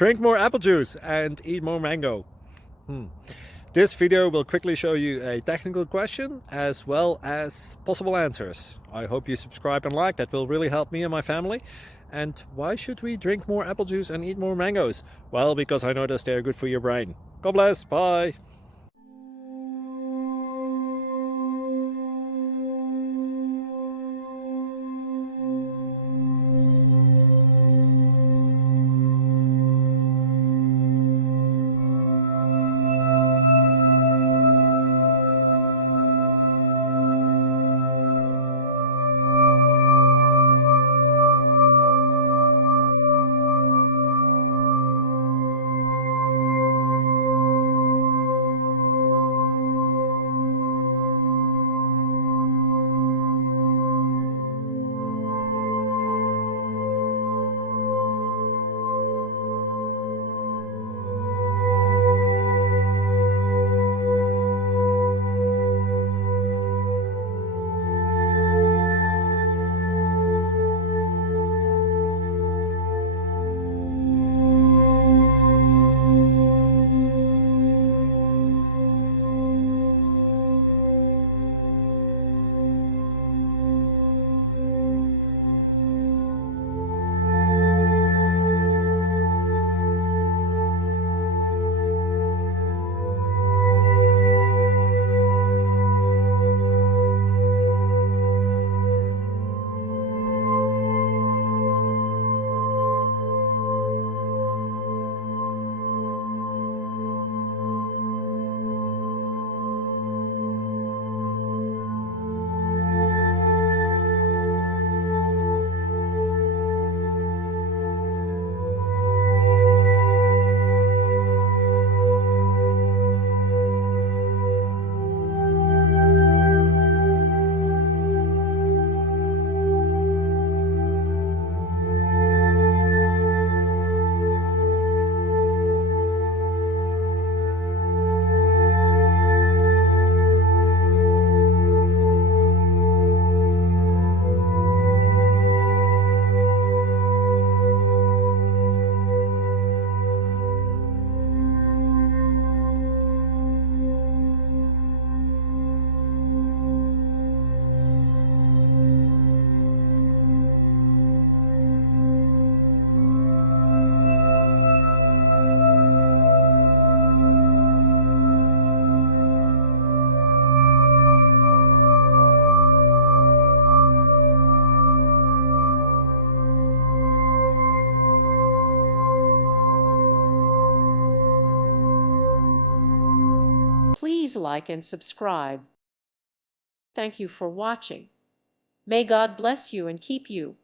Drink more apple juice and eat more mango. This video will quickly show you a technical question as well as possible answers. I hope you subscribe and like, that will really help me and my family. And why should we drink more apple juice and eat more mangoes? Well, because I noticed they're good for your brain. God bless, bye! Please like and subscribe. Thank you for watching. May God bless you and keep you.